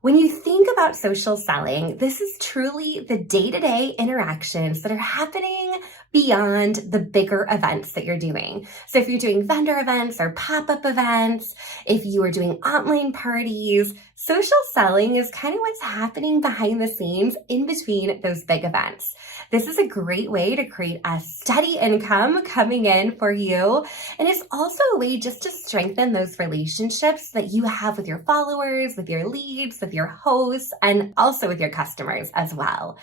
When you think about social selling, this is truly the day-to-day interactions that are happening beyond the bigger events that you're doing. So if you're doing vendor events or pop-up events, if you are doing online parties, social selling is kind of what's happening behind the scenes in between those big events. This is a great way to create a steady income coming in for you. And it's also a way just to strengthen those relationships that you have with your followers, with your leads, with your hosts, and also with your customers as well.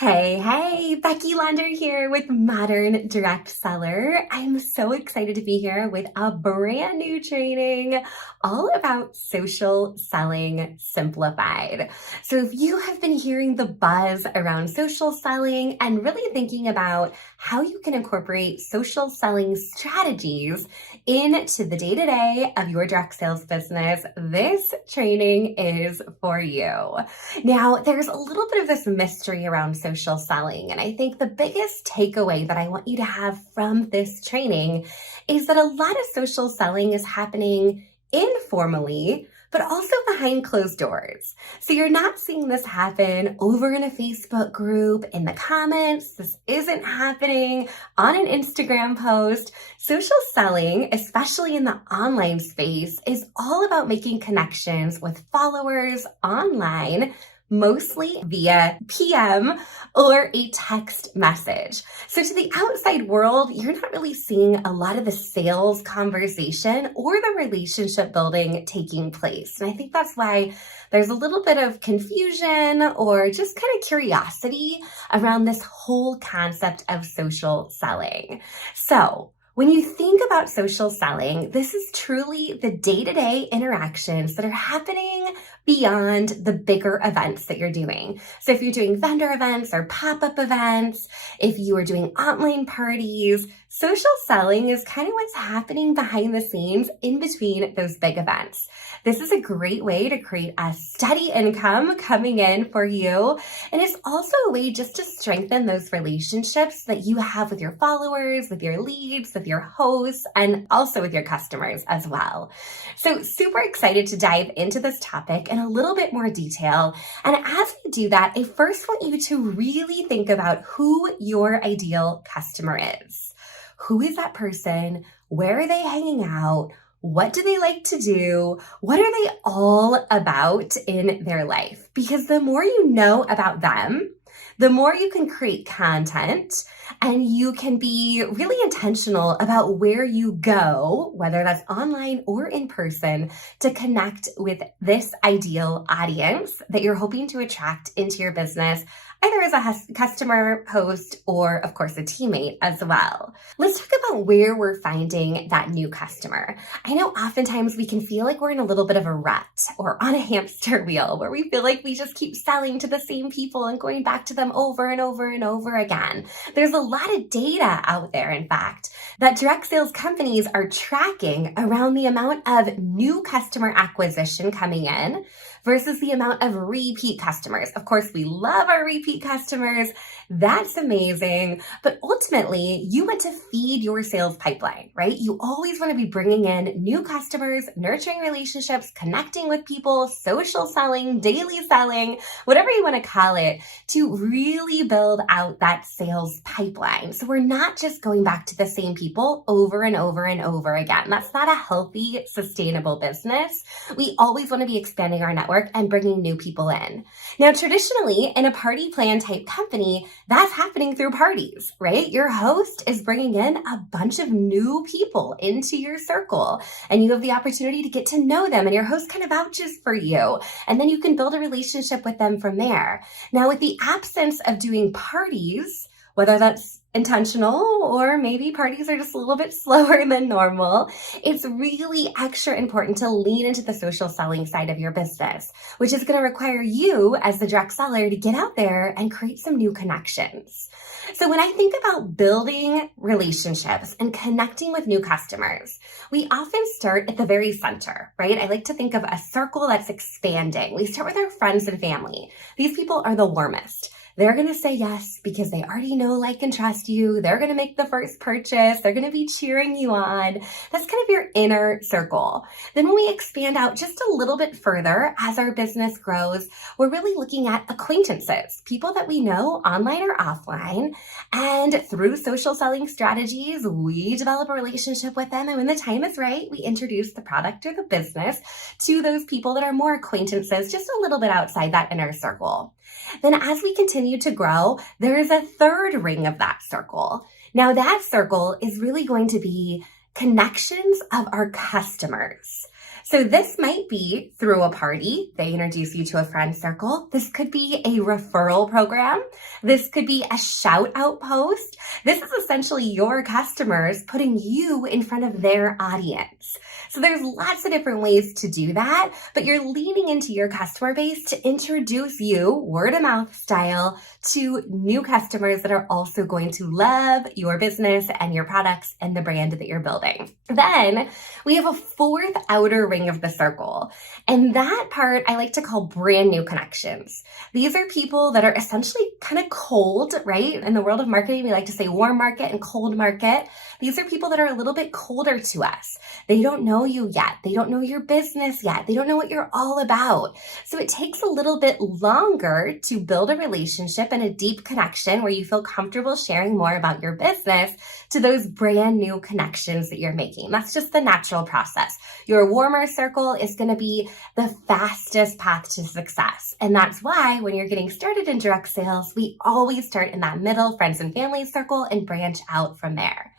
Hey, Becky Lander here with Modern Direct Seller. I'm so excited to be here with a brand new training all about Social Selling Simplified. So if you have been hearing the buzz around social selling and really thinking about how you can incorporate social selling strategies into the day-to-day of your direct sales business, this training is for you. Now, there's a little bit of this mystery around social selling, and I think the biggest takeaway that I want you to have from this training is that a lot of social selling is happening informally, but also behind closed doors. So you're not seeing this happen over in a Facebook group, in the comments. This isn't happening on an Instagram post. Social selling, especially in the online space, is all about making connections with followers online, mostly via PM or a text message. So to the outside world, you're not really seeing a lot of the sales conversation or the relationship building taking place. And I think that's why there's a little bit of confusion or just kind of curiosity around this whole concept of social selling. So when you think about social selling, this is truly the day-to-day interactions that are happening beyond the bigger events that you're doing. So if you're doing vendor events or pop-up events, if you are doing online parties, social selling is kind of what's happening behind the scenes in between those big events. This is a great way to create a steady income coming in for you. And it's also a way just to strengthen those relationships that you have with your followers, with your leads, with your hosts, and also with your customers as well. So super excited to dive into this topic in a little bit more detail. And as we do that, I first want you to really think about who your ideal customer is. Who is that person? Where are they hanging out? What do they like to do? What are they all about in their life? Because the more you know about them, the more you can create content and you can be really intentional about where you go, whether that's online or in person, to connect with this ideal audience that you're hoping to attract into your business, either as a customer, host, or of course a teammate as well. Let's talk about where we're finding that new customer. I know oftentimes we can feel like we're in a little bit of a rut or on a hamster wheel where we feel like we just keep selling to the same people and going back to them over and over and over again. There's a lot of data out there, in fact, that direct sales companies are tracking around the amount of new customer acquisition coming in versus the amount of repeat customers. Of course, we love our repeat customers. That's amazing. But ultimately, you want to feed your sales pipeline, right? You always want to be bringing in new customers, nurturing relationships, connecting with people, social selling, daily selling, whatever you want to call it, to really build out that sales pipeline. So we're not just going back to the same people over and over and over again. That's not a healthy, sustainable business. We always want to be expanding our network and bringing new people in. Now, traditionally, in a party plan type company, that's happening through parties, right? Your host is bringing in a bunch of new people into your circle, and you have the opportunity to get to know them, and your host kind of vouches for you, and then you can build a relationship with them from there. Now, with the absence of doing parties, whether that's intentional or maybe parties are just a little bit slower than normal. It's really extra important to lean into the social selling side of your business, which is going to require you as the direct seller to get out there and create some new connections. So when I think about building relationships and connecting with new customers, we often start at the very center, right? I like to think of a circle that's expanding. We start with our friends and family. These people are the warmest. They're going to say yes because they already know, like, and trust you. They're going to make the first purchase. They're going to be cheering you on. That's kind of your inner circle. Then when we expand out just a little bit further as our business grows, we're really looking at acquaintances, people that we know online or offline. And through social selling strategies, we develop a relationship with them. And when the time is right, we introduce the product or the business to those people that are more acquaintances, just a little bit outside that inner circle. Then as we continue to grow, there is a third ring of that circle. Now that circle is really going to be connections of our customers. So this might be through a party. They introduce you to a friend circle. This could be a referral program. This could be a shout out post. This is essentially your customers putting you in front of their audience. So there's lots of different ways to do that, but you're leaning into your customer base to introduce you word of mouth style to new customers that are also going to love your business and your products and the brand that you're building. Then we have a fourth outer ring of the circle, and that part I like to call brand new connections. These are people that are essentially kind of cold, right? In the world of marketing, we like to say warm market and cold market. These are people that are a little bit colder to us. They don't know you yet. They don't know your business yet. They don't know what you're all about. So it takes a little bit longer to build a relationship and a deep connection where you feel comfortable sharing more about your business to those brand new connections that you're making. That's just the natural process. Your warmer circle is going to be the fastest path to success. And that's why when you're getting started in direct sales, we always start in that middle friends and family circle and branch out from there.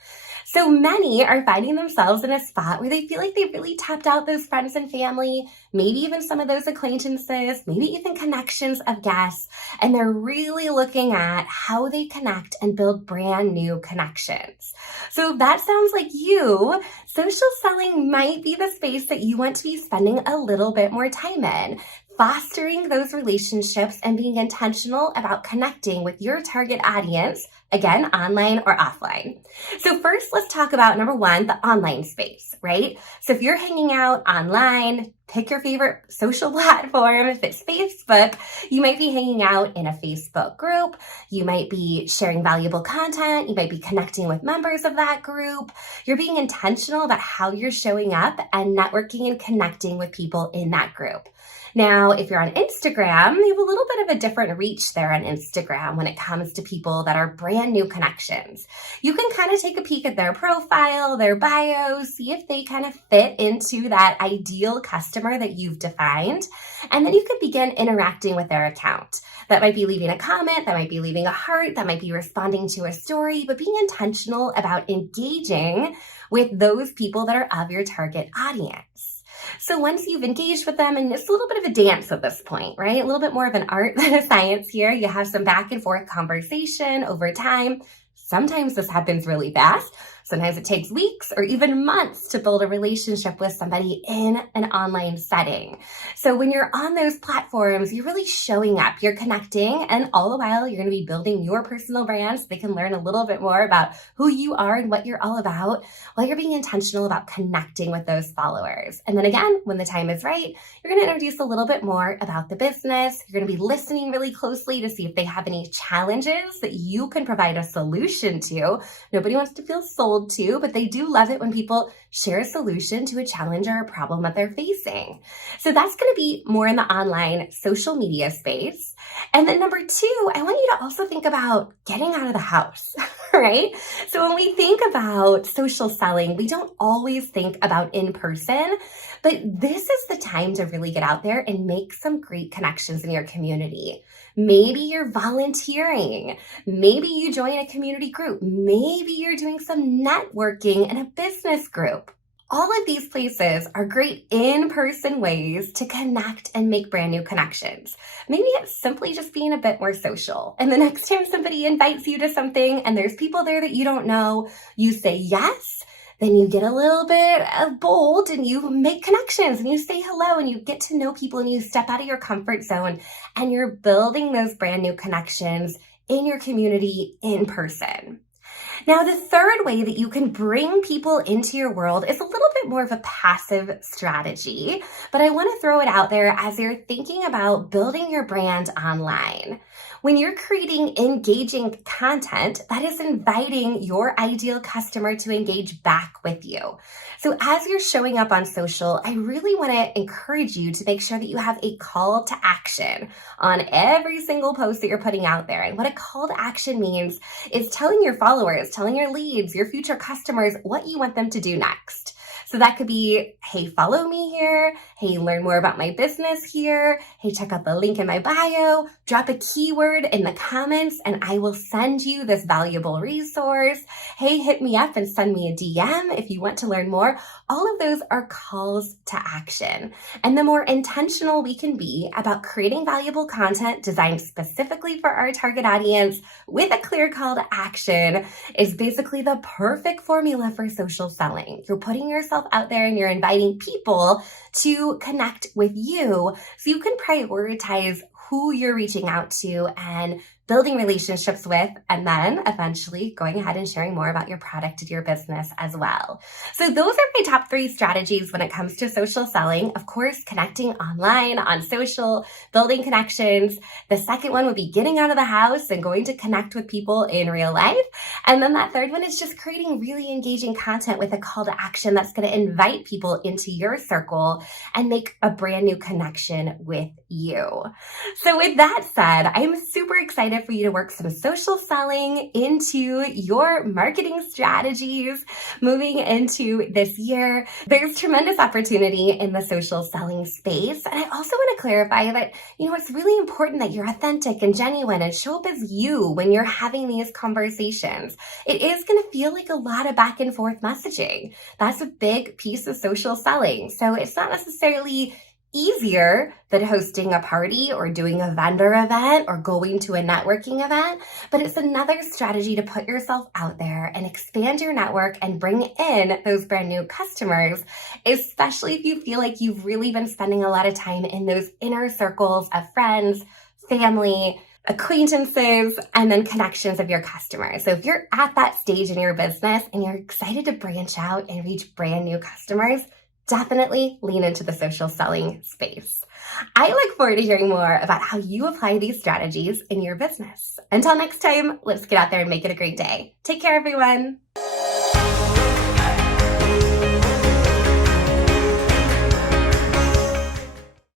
So many are finding themselves in a spot where they feel like they've really tapped out those friends and family, maybe even some of those acquaintances, maybe even connections of guests, and they're really looking at how they connect and build brand new connections. So if that sounds like you, social selling might be the space that you want to be spending a little bit more time in. Fostering those relationships and being intentional about connecting with your target audience, again, online or offline. So first, let's talk about number one, the online space, right? So if you're hanging out online, pick your favorite social platform. If it's Facebook, you might be hanging out in a Facebook group. You might be sharing valuable content. You might be connecting with members of that group. You're being intentional about how you're showing up and networking and connecting with people in that group. Now, if you're on Instagram, you have a little bit of a different reach there on Instagram when it comes to people that are brand new connections. You can kind of take a peek at their profile, their bio, see if they kind of fit into that ideal customer that you've defined. And then you could begin interacting with their account. That might be leaving a comment, that might be leaving a heart, that might be responding to a story, but being intentional about engaging with those people that are of your target audience. So once you've engaged with them, and it's a little bit of a dance at this point, right? A little bit more of an art than a science here. You have some back and forth conversation over time. Sometimes this happens really fast. Sometimes it takes weeks or even months to build a relationship with somebody in an online setting. So when you're on those platforms, you're really showing up, you're connecting, and all the while you're going to be building your personal brand so they can learn a little bit more about who you are and what you're all about while you're being intentional about connecting with those followers. And then again, when the time is right, you're going to introduce a little bit more about the business. You're going to be listening really closely to see if they have any challenges that you can provide a solution to. Nobody wants to feel sold to, but they do love it when people share a solution to a challenge or a problem that they're facing. So that's going to be more in the online social media space. And then number two, I want you to also think about getting out of the house, right? So when we think about social selling, we don't always think about in person, but this is the time to really get out there and make some great connections in your community. Maybe you're volunteering. Maybe you join a community group. Maybe you're doing some networking in a business group. All of these places are great in-person ways to connect and make brand new connections. Maybe it's simply just being a bit more social. And the next time somebody invites you to something and there's people there that you don't know, you say yes, then you get a little bit bold and you make connections and you say hello and you get to know people and you step out of your comfort zone and you're building those brand new connections in your community in person. Now, the third way that you can bring people into your world is a little bit more of a passive strategy, but I want to throw it out there as you're thinking about building your brand online. When you're creating engaging content, that is inviting your ideal customer to engage back with you. So as you're showing up on social, I really want to encourage you to make sure that you have a call to action on every single post that you're putting out there. And what a call to action means is telling your followers, telling your leads, your future customers what you want them to do next. So that could be, hey, follow me here. Hey, learn more about my business here. Hey, check out the link in my bio. Drop a keyword in the comments and I will send you this valuable resource. Hey, hit me up and send me a DM if you want to learn more. All of those are calls to action. And the more intentional we can be about creating valuable content designed specifically for our target audience with a clear call to action is basically the perfect formula for social selling. You're putting yourself out there and you're inviting people to connect with you so you can prioritize who you're reaching out to and building relationships with, and then eventually going ahead and sharing more about your product and your business as well. So those are my top 3 strategies when it comes to social selling. Of course, connecting online, on social, building connections. The second one would be getting out of the house and going to connect with people in real life. And then that third one is just creating really engaging content with a call to action that's going to invite people into your circle and make a brand new connection with you. So with that said, I'm super excited for you to work some social selling into your marketing strategies moving into this year. There's tremendous opportunity in the social selling space. And I also want to clarify that, it's really important that you're authentic and genuine and show up as you when you're having these conversations. It is going to feel like a lot of back and forth messaging. That's a big piece of social selling. So it's not necessarily easier than hosting a party or doing a vendor event or going to a networking event, but it's another strategy to put yourself out there and expand your network and bring in those brand new customers, especially if you feel like you've really been spending a lot of time in those inner circles of friends, family, acquaintances, and then connections of your customers. So if you're at that stage in your business and you're excited to branch out and reach brand new customers, definitely lean into the social selling space. I look forward to hearing more about how you apply these strategies in your business. Until next time, let's get out there and make it a great day. Take care, everyone.